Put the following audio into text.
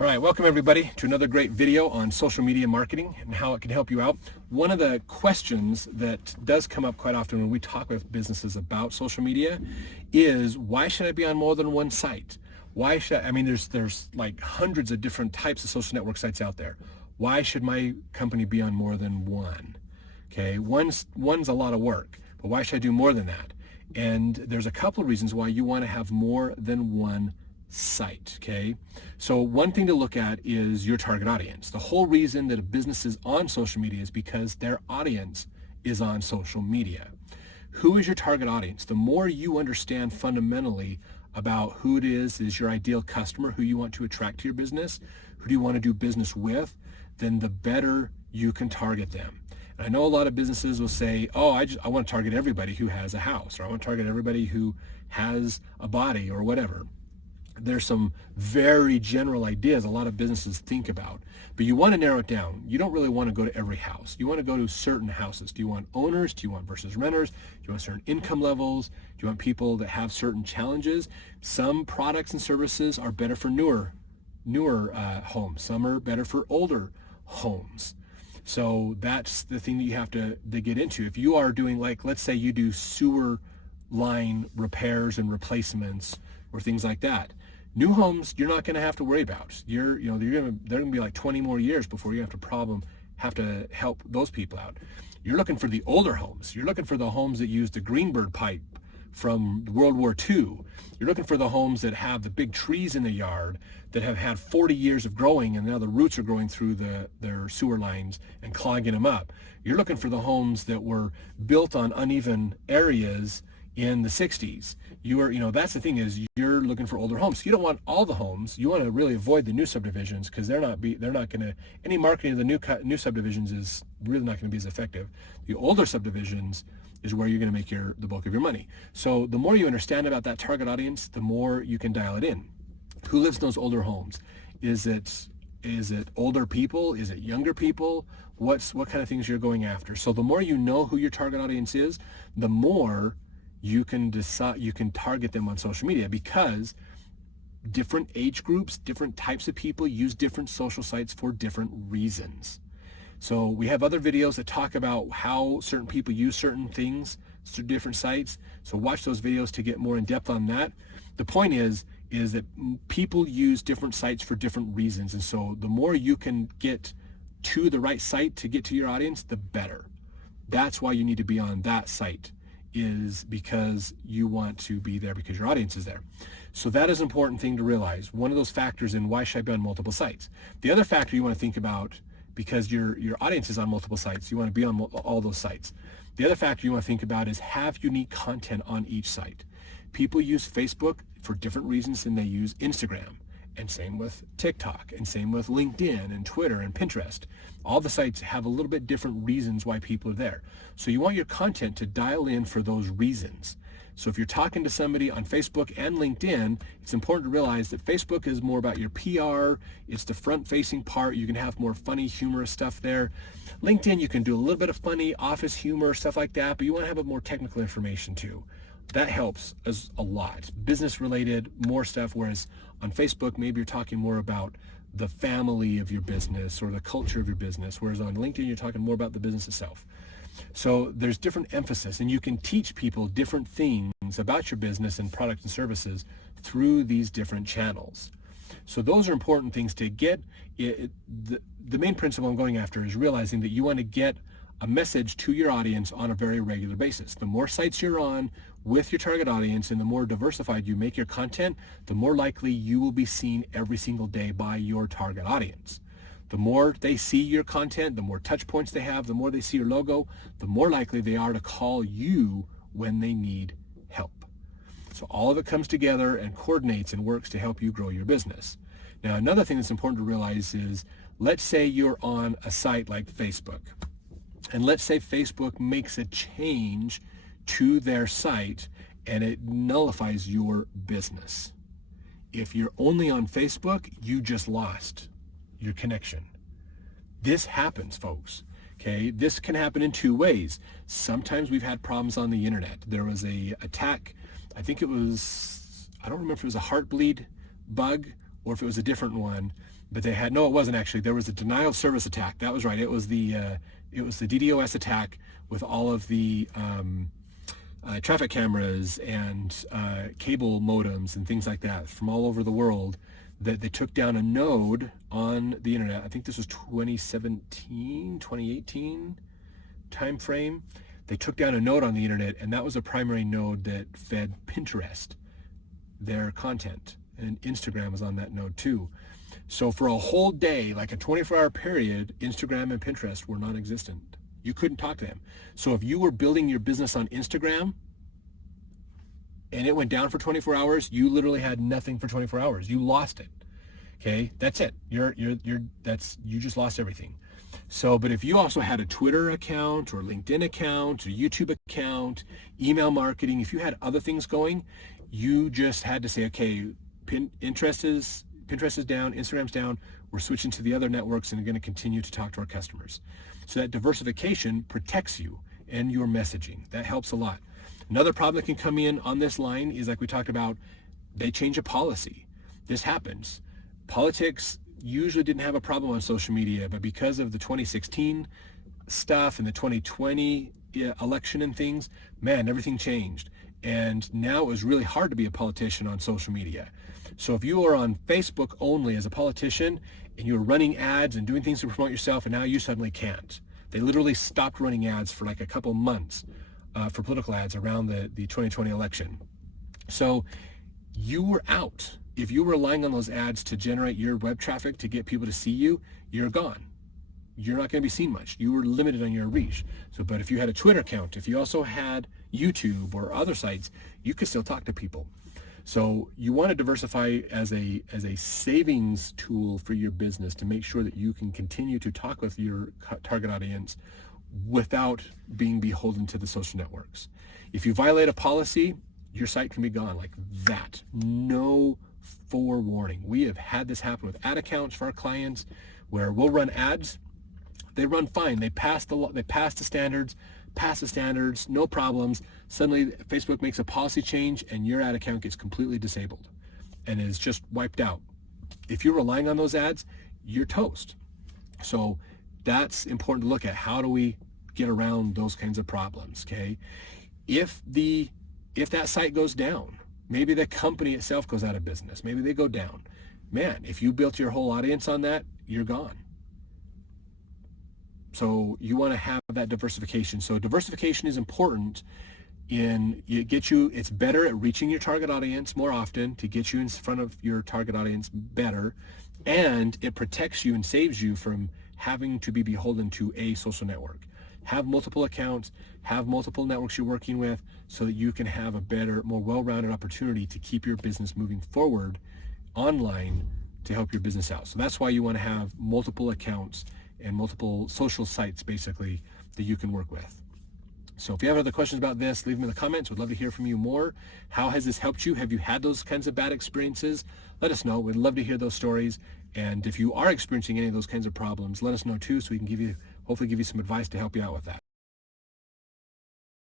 All right, welcome everybody to another great video on social media marketing and how it can help you out. One of the questions that does come up quite often when we talk with businesses about social media is, why should I be on more than one site? Why should I mean, there's like hundreds of different types of social network sites out there. Why should my company be on more than one? Okay, one's a lot of work, but why should I do more than that? And there's a couple of reasons why you want to have more than one site. Okay, so one thing to look at is your target audience. The whole reason that a business is on social media is because their audience is on social media. Who is your target audience? The more you understand fundamentally about who it is your ideal customer, who you want to attract to your business, who do you want to do business with, then the better you can target them. And I know a lot of businesses will say, oh, I want to target everybody who has a house, or I want to target everybody who has a body or whatever. There's some very general ideas a lot of businesses think about, but you want to narrow it down. You don't really want to go to every house. You want to go to certain houses. Do you want owners? Do you want versus renters? Do you want certain income levels? Do you want people that have certain challenges? Some products and services are better for newer homes. Some are better for older homes. So that's the thing that you have to get into. If you are doing, like, let's say you do sewer line repairs and replacements or things like that. New homes, you're not going to have to worry about. They're going to be like 20 more years before you have to help those people out. You're looking for the older homes. You're looking for the homes that use the Greenberg pipe from World War II. You're looking for the homes that have the big trees in the yard that have had 40 years of growing, and now the roots are growing through their sewer lines and clogging them up. You're looking for the homes that were built on uneven areas in the 60s. That's the thing, is you're looking for older homes. You don't want all the homes. You want to really avoid the new subdivisions, because they're not going to, any marketing of the new subdivisions is really not going to be as effective. The older subdivisions is where you're going to make the bulk of your money. So the more you understand about that target audience, the more you can dial it in. Who lives in those older homes? Is it older people? Is it younger people? What kind of things you're going after? So the more you know who your target audience is, the more you can target them on social media, because different age groups, different types of people use different social sites for different reasons. So we have other videos that talk about how certain people use certain things through different sites. So watch those videos to get more in depth on that. The point is that people use different sites for different reasons. And so the more you can get to the right site to get to your audience, the better. That's why you need to be on that site, is because you want to be there because your audience is there. So that is an important thing to realize. One of those factors in why should I be on multiple sites. The other factor you want to think about, because your audience is on multiple sites, you want to be on all those sites. The other factor you want to think about is have unique content on each site. People use Facebook for different reasons than they use Instagram, and same with TikTok, and same with LinkedIn and Twitter and Pinterest. All the sites have a little bit different reasons why people are there. So you want your content to dial in for those reasons. So if you're talking to somebody on Facebook and LinkedIn, it's important to realize that Facebook is more about your PR. It's the front-facing part. You can have more funny, humorous stuff there. LinkedIn, you can do a little bit of funny office humor, stuff like that, but you want to have a more technical information too. That helps us a lot. Business-related, more stuff, whereas on Facebook, maybe you're talking more about the family of your business or the culture of your business, whereas on LinkedIn, you're talking more about the business itself. So there's different emphasis, and you can teach people different things about your business and products and services through these different channels. So those are important things to get. The main principle I'm going after is realizing that you want to get a message to your audience on a very regular basis. The more sites you're on with your target audience, and the more diversified you make your content, the more likely you will be seen every single day by your target audience. The more they see your content, the more touch points they have, the more they see your logo, the more likely they are to call you when they need help. So all of it comes together and coordinates and works to help you grow your business. Now, another thing that's important to realize is, let's say you're on a site like Facebook, and let's say Facebook makes a change to their site and it nullifies your business. If you're only on Facebook, you just lost your connection. This happens, folks. Okay, this can happen in two ways. Sometimes we've had problems on the internet. There was a attack, I don't remember if it was a heartbleed bug or if it was a different one, but they had, no, it wasn't actually. There was a denial of service attack. That was right. It was the DDoS attack with all of the traffic cameras and cable modems and things like that from all over the world, that they took down a node on the internet. I think this was 2017, 2018 time frame. They took down a node on the internet, and that was a primary node that fed Pinterest their content, and Instagram was on that node too. So for a whole day, like a 24-hour period, Instagram and Pinterest were non-existent. You couldn't talk to them. So if you were building your business on Instagram and it went down for 24 hours, you literally had nothing for 24 hours. You lost it. Okay, that's it. You just lost everything. So, but if you also had a Twitter account or LinkedIn account or YouTube account, email marketing, if you had other things going, you just had to say, okay, Pinterest is down, Instagram's down, we're switching to the other networks and are going to continue to talk to our customers. So that diversification protects you and your messaging. That helps a lot. Another problem that can come in on this line is, like we talked about, they change a policy. This happens. Politics usually didn't have a problem on social media, but because of the 2016 stuff and the 2020 election and things, man, everything changed. And now it was really hard to be a politician on social media. So if you are on Facebook only as a politician and you're running ads and doing things to promote yourself, and now you suddenly can't. They literally stopped running ads for like a couple months for political ads around the 2020 election. So you were out. If you were relying on those ads to generate your web traffic to get people to see you, you're gone. You're not going to be seen much. You were limited on your reach. So, but if you had a Twitter account, if you also had YouTube or other sites, you could still talk to people. So you want to diversify as a savings tool for your business to make sure that you can continue to talk with your target audience without being beholden to the social networks. If you violate a policy, your site can be gone like that. No forewarning. We have had this happen with ad accounts for our clients where we'll run ads. They run fine. They pass the standards, no problems. Suddenly Facebook makes a policy change and your ad account gets completely disabled and is just wiped out. If you're relying on those ads, you're toast. So that's important to look at. How do we get around those kinds of problems? Okay. If that site goes down, maybe the company itself goes out of business, maybe they go down. Man, if you built your whole audience on that, you're gone. So you want to have that diversification. So diversification is important it's better at reaching your target audience more often to get you in front of your target audience better, and it protects you and saves you from having to be beholden to a social network. Have multiple accounts, have multiple networks you're working with so that you can have a better, more well-rounded opportunity to keep your business moving forward online to help your business out. So that's why you want to have multiple accounts and multiple social sites basically that you can work with. So if you have other questions about this, leave them in the comments. We'd love to hear from you more. How has this helped you? Have you had those kinds of bad experiences? Let us know. We'd love to hear those stories. And if you are experiencing any of those kinds of problems, let us know too, so we can hopefully give you some advice to help you out with that.